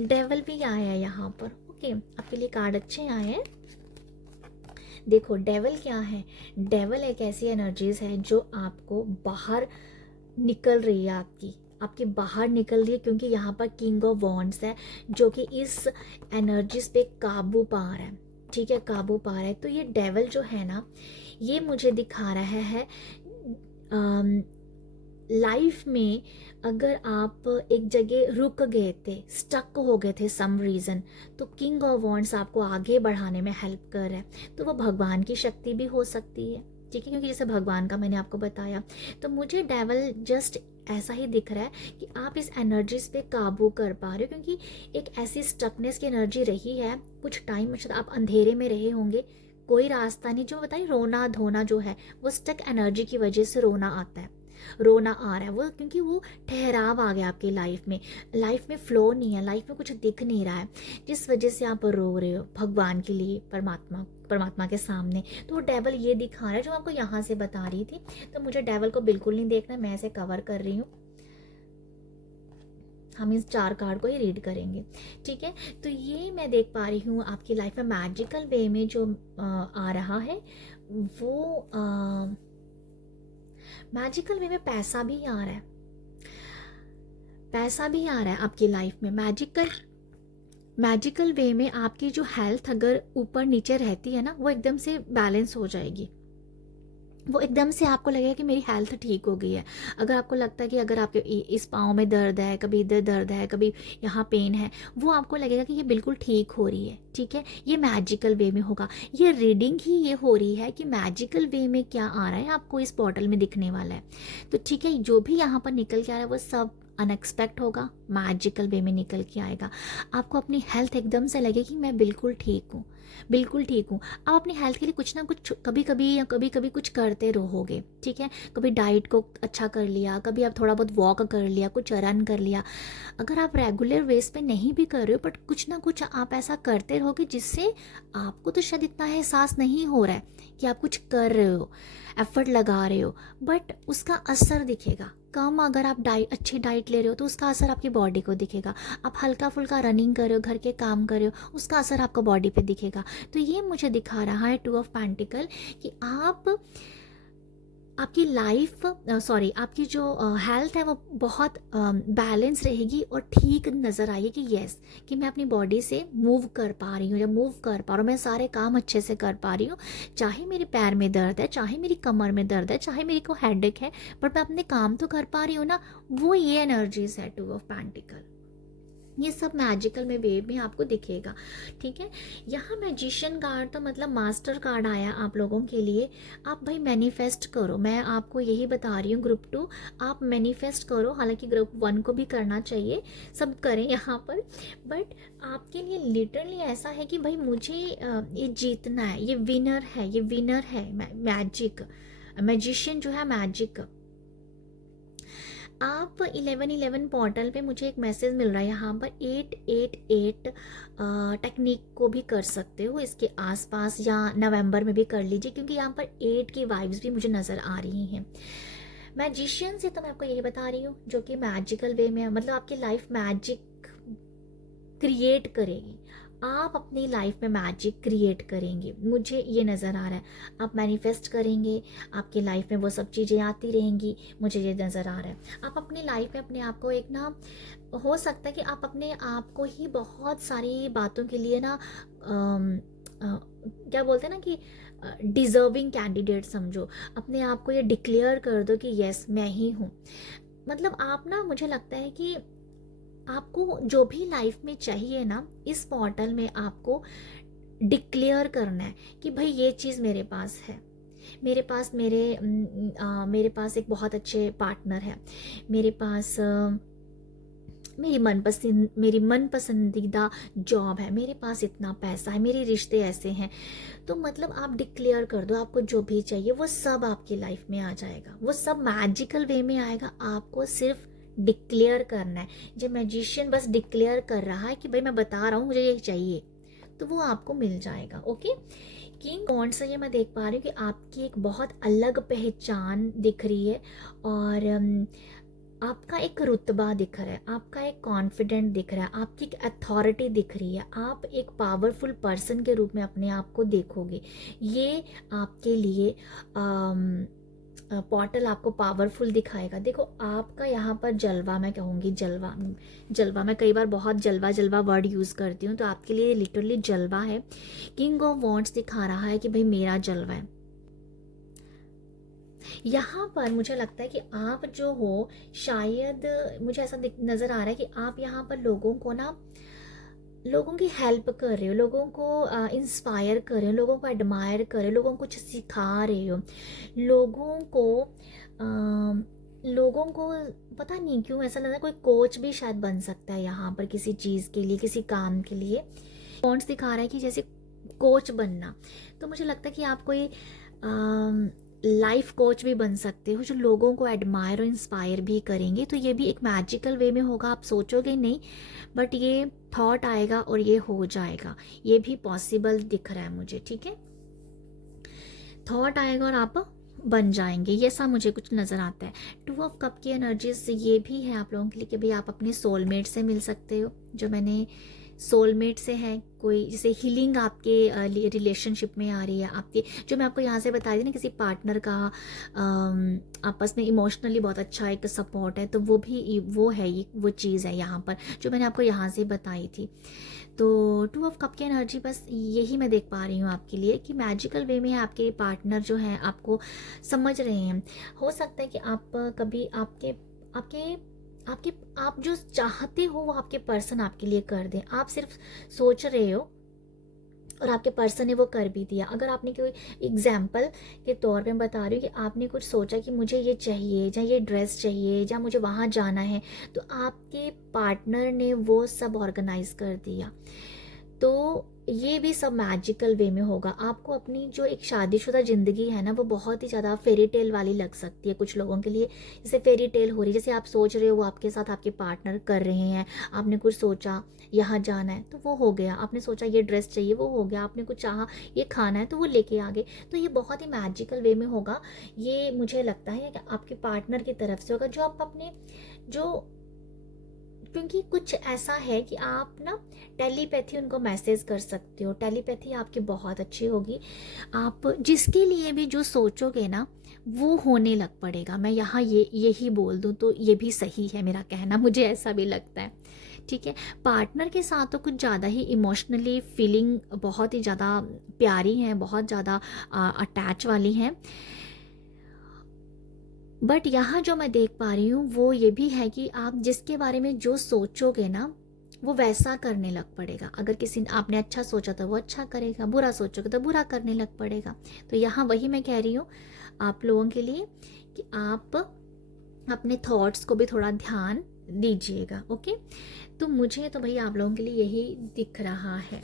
डेवल भी आया है यहाँ पर। ओके, आपके लिए कार्ड अच्छे आए हैं। देखो डेवल क्या है, डेवल एक ऐसी एनर्जीज है जो आपको बाहर निकल रही है, आपकी बाहर निकल रही है, क्योंकि यहाँ पर किंग ऑफ वॉन्ड्स है जो कि इस एनर्जीज पे काबू पा रहा है। ठीक है, काबू पा रहा है। तो ये डेवल जो है ना, ये मुझे दिखा रहा है लाइफ में अगर आप एक जगह रुक गए थे, स्टक हो गए थे सम रीज़न, तो किंग ऑफ वॉन्ड्स आपको आगे बढ़ाने में हेल्प कर रहा है। तो वो भगवान की शक्ति भी हो सकती है। ठीक है, क्योंकि जैसे भगवान का मैंने आपको बताया, तो मुझे डेवल जस्ट ऐसा ही दिख रहा है कि आप इस एनर्जीज पे काबू कर पा रहे हो, क्योंकि एक ऐसी स्टकनेस की एनर्जी रही है कुछ टाइम, शायद आप अंधेरे में रहे होंगे, कोई रास्ता नहीं। जो बताइए रोना धोना जो है, वो स्टक एनर्जी की वजह से रोना आता है, रोना आ रहा है वो, क्योंकि वो ठहराव आ गया आपकी लाइफ में फ्लो नहीं है, लाइफ में कुछ दिख नहीं रहा है, जिस वजह से आप रो रहे हो भगवान के लिए, परमात्मा के सामने। तो वो डेवल ये दिखा रहा है जो आपको यहाँ से बता रही थी। तो मुझे डेवल को बिल्कुल नहीं देखना, मैं ऐसे कवर कर रही हूँ। हम इस 4 कार्ड को ही रीड करेंगे। ठीक है, तो ये मैं देख पा रही हूँ आपकी लाइफ में मैजिकल वे में जो आ रहा है, वो मैजिकल वे में पैसा भी आ रहा है, पैसा भी आ रहा है आपकी लाइफ में। मैजिकल वे में आपकी जो हेल्थ अगर ऊपर नीचे रहती है ना, वो एकदम से बैलेंस हो जाएगी। वो एकदम से आपको लगेगा कि मेरी हेल्थ ठीक हो गई है। अगर आपको लगता है कि अगर आपके इस पाँव में दर्द है, कभी इधर दर्द है, कभी यहाँ पेन है, वो आपको लगेगा कि ये बिल्कुल ठीक हो रही है। ठीक है, ये मैजिकल वे में होगा। ये रीडिंग ही ये हो रही है कि मैजिकल वे में क्या आ रहा है आपको इस पोर्टल में दिखने वाला है। तो ठीक है, जो भी यहाँ पर निकल के आ रहा है वो सब अनएक्सपेक्ट होगा, मैजिकल वे में निकल के आएगा। आपको अपनी हेल्थ एकदम से लगे कि मैं बिल्कुल ठीक हूँ, बिल्कुल ठीक हूँ। आप अपनी हेल्थ के लिए कुछ ना कुछ कभी कभी कुछ करते रहोगे। ठीक है, कभी डाइट को अच्छा कर लिया, कभी आप थोड़ा बहुत वॉक कर लिया, कुछ रन कर लिया। अगर आप रेगुलर बेस पे नहीं भी कर रहे हो, बट कुछ ना कुछ आप ऐसा करते रहोगे जिससे आपको तो शायद इतना एहसास नहीं हो रहा है कि आप कुछ कर रहे हो, एफर्ट लगा रहे हो, बट उसका असर दिखेगा। कम अगर आप अच्छी डाइट ले रहे हो तो उसका असर आपकी बॉडी को दिखेगा। आप हल्का फुल्का रनिंग कर रहे हो, घर के काम कर रहे हो, उसका असर आपको बॉडी पे दिखेगा। तो ये मुझे दिखा रहा है 2 ऑफ पेंटिकल कि आपकी लाइफ आपकी जो हेल्थ है वो बहुत बैलेंस रहेगी और ठीक नज़र आएगी कि यस, कि मैं अपनी बॉडी से मूव कर पा रही हूँ। जब मूव कर पा रहा हूँ, मैं सारे काम अच्छे से कर पा रही हूँ, चाहे मेरे पैर में दर्द है, चाहे मेरी कमर में दर्द है, चाहे मेरी को हेडेक है, बट मैं अपने काम तो कर पा रही हूँ ना। वो ये एनर्जीज है 2 ऑफ पेंटिकल। ये सब मैजिकल में वेव में आपको दिखेगा। ठीक है, यहाँ मैजिशियन कार्ड तो मतलब मास्टर कार्ड आया आप लोगों के लिए। आप भाई मैनिफेस्ट करो, मैं आपको यही बता रही हूँ। ग्रुप 2 आप मैनिफेस्ट करो, हालांकि ग्रुप 1 को भी करना चाहिए, सब करें यहाँ पर, बट आपके लिए लिटरली ऐसा है कि भाई मुझे ये जीतना है, ये विनर है मैजिक, मैजिशियन जो है मैजिक। आप 1111 पोर्टल पे मुझे एक मैसेज मिल रहा है यहाँ पर 888 टेक्निक को भी कर सकते हो इसके आसपास, या नवंबर में भी कर लीजिए, क्योंकि यहाँ पर 8 की वाइब्स भी मुझे नज़र आ रही हैं। मैजिशियन से तो मैं आपको यही बता रही हूँ जो कि मैजिकल वे में, मतलब आपकी लाइफ मैजिक क्रिएट करेगी, आप अपनी लाइफ में मैजिक क्रिएट करेंगे, मुझे ये नज़र आ रहा है। आप मैनिफेस्ट करेंगे, आपकी लाइफ में वो सब चीज़ें आती रहेंगी, मुझे ये नज़र आ रहा है। आप अपनी लाइफ में अपने आप को एक ना, हो सकता है कि आप अपने आप को ही बहुत सारी बातों के लिए ना क्या बोलते हैं ना कि डिज़र्विंग कैंडिडेट समझो, अपने आप को ये डिक्लेयर कर दो कि यस मैं ही हूँ। मतलब आप ना, मुझे लगता है कि आपको जो भी लाइफ में चाहिए ना, इस पोर्टल में आपको डिक्लेयर करना है कि भाई ये चीज़ मेरे पास है। मेरे पास मेरे पास एक बहुत अच्छे पार्टनर है, मेरे पास मेरी मनपसंदीदा जॉब है, मेरे पास इतना पैसा है, मेरे रिश्ते ऐसे हैं। तो मतलब आप डिक्लेयर कर दो, आपको जो भी चाहिए वो सब आपकी लाइफ में आ जाएगा, वो सब मैजिकल वे में आएगा। आपको सिर्फ डिक्लेयर करना है। जब मैजिशियन बस डिक्लेयर कर रहा है कि भाई मैं बता रहा हूँ मुझे ये चाहिए, तो वो आपको मिल जाएगा। ओके, किंग कौन सा, ये मैं देख पा रही हूँ कि आपकी एक बहुत अलग पहचान दिख रही है, और आपका एक रुतबा दिख रहा है, आपका एक कॉन्फिडेंट दिख रहा है, आपकी एक अथॉरिटी दिख रही है। आप एक पावरफुल पर्सन के रूप में अपने आप को देखोगे। ये आपके लिए पोर्टल आपको पावरफुल दिखाएगा। देखो आपका यहाँ पर जलवा, मैं कहूँगी जलवा, जलवा मैं कई बार बहुत जलवा जलवा वर्ड यूज़ करती हूँ, तो आपके लिए लिटरली जलवा है। किंग ऑफ वॉन्ड्स दिखा रहा है कि भाई मेरा जलवा है। यहाँ पर मुझे लगता है कि आप जो हो, शायद मुझे ऐसा नज़र आ रहा है कि आप यहाँ पर लोगों को ना, लोगों की हेल्प कर रहे हो, लोगों को इंस्पायर कर रहे हो, लोगों को एडमायर कर रहे हो, लोगों को कुछ सिखा रहे हो, लोगों को पता नहीं क्यों ऐसा लग रहा है कोई कोच भी शायद बन सकता है यहाँ पर, किसी चीज़ के लिए, किसी काम के लिए। पॉइंट्स दिखा रहा है कि जैसे कोच बनना, तो मुझे लगता है कि आप कोई लाइफ कोच भी बन सकते हो, जो लोगों को एडमायर और इंस्पायर भी करेंगे। तो ये भी एक मैजिकल वे में होगा, आप सोचोगे नहीं, बट ये थॉट आएगा और ये हो जाएगा। ये भी पॉसिबल दिख रहा है मुझे, ठीक है। थॉट आएगा और आप बन जाएंगे, ये सा मुझे कुछ नज़र आता है। 2 ऑफ कप की एनर्जीज ये भी है आप लोगों के लिए कि भाई आप अपने सोलमेट से मिल सकते हो। जो मैंने सोलमेट से है, कोई जैसे हीलिंग आपके रिलेशनशिप में आ रही है आपके, जो मैं आपको यहाँ से बता दी ना, किसी पार्टनर का आपस में इमोशनली बहुत अच्छा एक सपोर्ट है, तो वो भी वो है, ये वो चीज़ है यहाँ पर जो मैंने आपको यहाँ से बताई थी। तो 2 ऑफ कप की एनर्जी बस यही मैं देख पा रही हूँ आपके लिए कि मैजिकल वे में है, आपके पार्टनर जो हैं आपको समझ रहे हैं। हो सकता है कि आप कभी आपके आपके आपके आप जो चाहते हो वो आपके पर्सन आपके लिए कर दें। आप सिर्फ सोच रहे हो और आपके पर्सन ने वो कर भी दिया। अगर आपने कोई एग्जाम्पल के तौर पे बता रही हूँ कि आपने कुछ सोचा कि मुझे ये चाहिए, या ये ड्रेस चाहिए, या मुझे वहाँ जाना है, तो आपके पार्टनर ने वो सब ऑर्गेनाइज कर दिया। तो ये भी सब मैजिकल वे में होगा। आपको अपनी जो एक शादीशुदा ज़िंदगी है ना, वो बहुत ही ज़्यादा फेरी टेल वाली लग सकती है कुछ लोगों के लिए। जैसे फेरी टेल हो रही है, जैसे आप सोच रहे हो वो आपके साथ आपके पार्टनर कर रहे हैं। आपने कुछ सोचा यहाँ जाना है तो वो हो गया, आपने सोचा ये ड्रेस चाहिए वो हो गया, आपने कुछ चाहा ये खाना है तो वो लेके आ गए। तो ये बहुत ही मैजिकल वे में होगा। ये मुझे लगता है कि आपके पार्टनर की तरफ से होगा, जो आप अपने जो, क्योंकि कुछ ऐसा है कि आप ना टेलीपैथी उनको मैसेज कर सकते हो। टेलीपैथी आपकी बहुत अच्छी होगी। आप जिसके लिए भी जो सोचोगे ना वो होने लग पड़ेगा। मैं यहाँ यही बोल दूँ तो ये भी सही है मेरा कहना, मुझे ऐसा भी लगता है, ठीक है। पार्टनर के साथ तो कुछ ज़्यादा ही इमोशनली फीलिंग बहुत ही ज़्यादा प्यारी हैं, बहुत ज़्यादा अटैच वाली हैं। बट यहाँ जो मैं देख पा रही हूँ वो ये भी है कि आप जिसके बारे में जो सोचोगे ना वो वैसा करने लग पड़ेगा। अगर किसी ने आपने अच्छा सोचा तो वो अच्छा करेगा, बुरा सोचोगे तो बुरा करने लग पड़ेगा। तो यहाँ वही मैं कह रही हूँ आप लोगों के लिए कि आप अपने थॉट्स को भी थोड़ा ध्यान दीजिएगा। ओके, तो मुझे तो भाई आप लोगों के लिए यही दिख रहा है।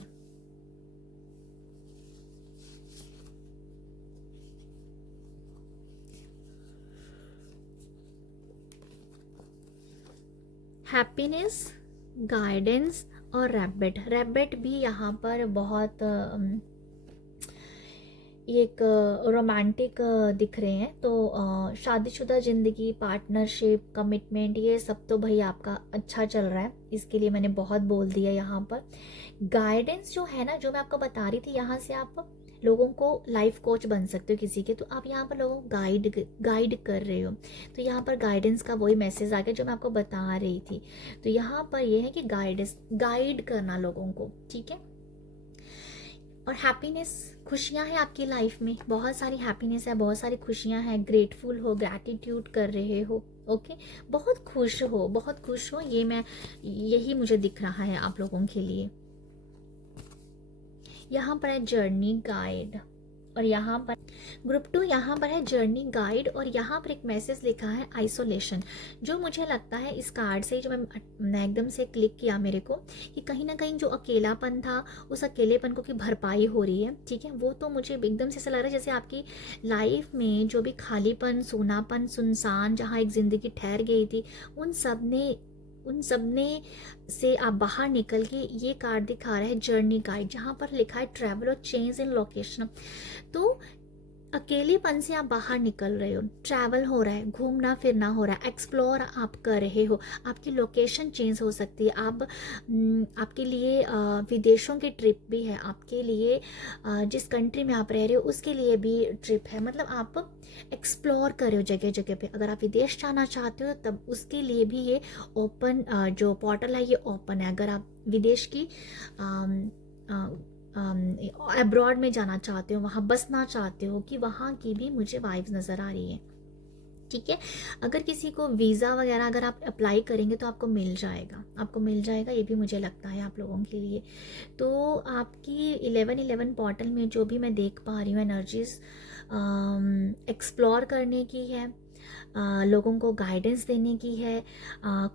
हैप्पीनेस, गाइडेंस और रैबिट भी यहाँ पर बहुत एक रोमांटिक दिख रहे हैं, तो शादीशुदा ज़िंदगी, पार्टनरशिप, कमिटमेंट, ये सब तो भाई आपका अच्छा चल रहा है, इसके लिए मैंने बहुत बोल दिया यहाँ पर। गाइडेंस जो है ना, जो मैं आपको बता रही थी, यहाँ से आप लोगों को लाइफ कोच बन सकते हो किसी के, तो आप यहाँ पर लोगों को गाइड कर रहे हो, तो यहाँ पर गाइडेंस का वही मैसेज आ गया जो मैं आपको बता रही थी। तो यहाँ पर ये है कि गाइड करना लोगों को, ठीक है। और हैप्पीनेस, खुशियाँ हैं आपकी लाइफ में, बहुत सारी हैप्पीनेस है, बहुत सारी खुशियाँ हैं, ग्रेटफुल हो, ग्रैटिट्यूड कर रहे हो, ओके, बहुत खुश हो, बहुत खुश हो, यही मुझे दिख रहा है आप लोगों के लिए। यहाँ पर है जर्नी गाइड, और यहाँ पर ग्रुप 2, यहाँ पर है जर्नी गाइड, और यहाँ पर एक मैसेज लिखा है आइसोलेशन, जो मुझे लगता है इस कार्ड से जो मैं एकदम से क्लिक किया मेरे को, कि कहीं ना कहीं जो अकेलापन था, उस अकेलेपन को की भरपाई हो रही है, ठीक है। वो तो मुझे एकदम से ऐसा लग रहा है जैसे आपकी लाइफ में जो भी खालीपन, सूनापन, सुनसान, जहाँ एक ज़िंदगी ठहर गई थी, उन सब ने से आप बाहर निकल के, ये कार्ड दिखा रहा है जर्नी गाइड, जहाँ पर लिखा है ट्रैवल और चेंज इन लोकेशन। तो अकेलेपन से आप बाहर निकल रहे हो, ट्रैवल हो रहा है, घूमना फिरना हो रहा है, एक्सप्लोर आप कर रहे हो, आपकी लोकेशन चेंज हो सकती है, आपके लिए विदेशों की ट्रिप भी है, आपके लिए जिस कंट्री में आप रह रहे हो उसके लिए भी ट्रिप है, मतलब आप एक्सप्लोर कर रहे हो जगह जगह पे। अगर आप विदेश जाना चाहते हो तब उसके लिए भी ये ओपन, जो पोर्टल है ये ओपन है। अगर आप विदेश की अब्रॉड में जाना चाहते हो, वहाँ बसना चाहते हो, कि वहाँ की भी मुझे वाइब्स नज़र आ रही है, ठीक है। अगर किसी को वीज़ा वगैरह अगर आप अप्लाई करेंगे तो आपको मिल जाएगा, ये भी मुझे लगता है आप लोगों के लिए। तो आपकी 1111 पोर्टल में जो भी मैं देख पा रही हूँ एनर्जीज एक्सप्लोर करने की है, लोगों को गाइडेंस देने की है,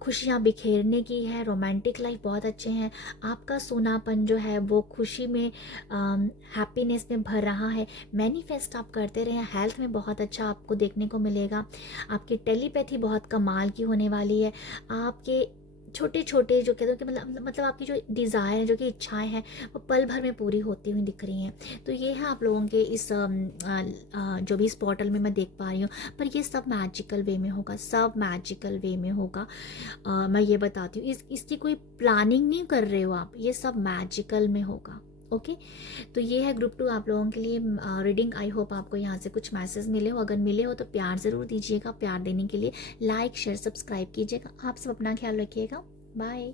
खुशियाँ बिखेरने की है, रोमांटिक लाइफ बहुत अच्छे हैं, आपका सोनापन जो है वो खुशी में, हैप्पीनेस में भर रहा है, मैनिफेस्ट आप करते रहें, हेल्थ में बहुत अच्छा आपको देखने को मिलेगा, आपकी टेलीपैथी बहुत कमाल की होने वाली है, आपके छोटे छोटे जो कहते हो कि मतलब आपकी जो डिज़ायर है, जो कि इच्छाएं हैं, वो पल भर में पूरी होती हुई दिख रही हैं। तो ये है आप लोगों के इस जो भी इस पोर्टल में मैं देख पा रही हूँ, पर ये सब मैजिकल वे में होगा, सब मैजिकल वे में होगा। मैं ये बताती हूँ, इसकी कोई प्लानिंग नहीं कर रहे हो आप, ये सब मैजिकल में होगा, ओके। तो ये है ग्रुप 2 आप लोगों के लिए रीडिंग। आई होप आपको यहाँ से कुछ मैसेज मिले हो, अगर मिले हो तो प्यार ज़रूर दीजिएगा। प्यार देने के लिए लाइक शेयर सब्सक्राइब कीजिएगा। आप सब अपना ख्याल रखिएगा, बाय।